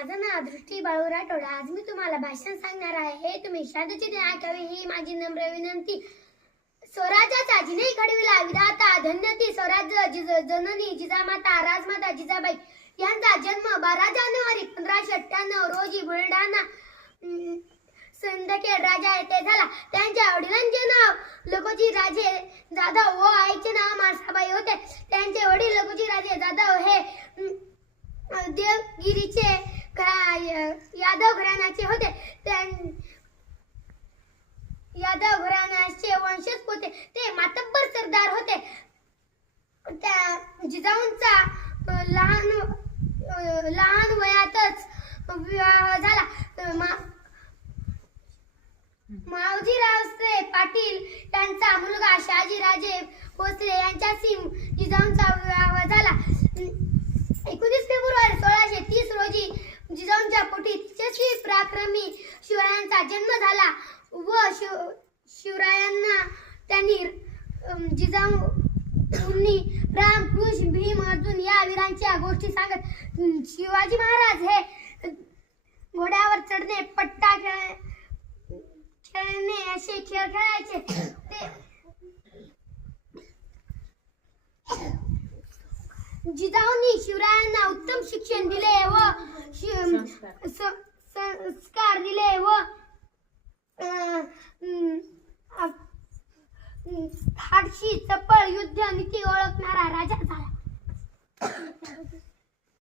माझं नाव दृष्टी बाळू राठोड. आज मी तुम्हाला भाषण सांगणार आहे. हे तुम्ही शांततेने ऐकावे ही माझी नम्र विनंती. स्वराज्याचा जिने घडविला विधाता, धन्य ती स्वराज्य जननी जिजामाता राजमाता जिजाबाई यांचा जन्म 12 जानेवारी 1598 रोजी बुलढाणा सिंदखेड राजा येथे झाला. त्यांच्या वडिलांचे नाव लखोजी राजे जाधव व आईचे नाव माळसाबाई होते. त्यांचे वडील लखोजी राजे जाधव हे देवगिरीचे यादव घराण्याचे होते. यादव घराण्याचे वंशज होते. ते मातब्बर सरदार होते. त्या जिजाऊंचा लहान वयातच विवाह झाला. मावजीरावचे पाटील यांचा मुलगा शहाजीराजे भोसले यांच्याशी जिजाऊंचा विवाह झाला. 19 फेब्रुवारी 1630 रोजी जिजाऊंच्या पोटी यशस्वी पराक्रमी शिवरायांचा जन्म झाला व शिवरायांना त्यांनी जिजाऊंनी राम, कृष्ण, भीम, अर्जुन या वीरांच्या गोष्टी सांगत. शिवाजी महाराज हे घोड्यावर चढणे, पट्टा खेळणे असे खेळ खेळायचे. जिजाऊंनी शिवरायांना उत्तम शिक्षण दिले व संस्कार दिले व धाडशी चपळ युद्ध नीती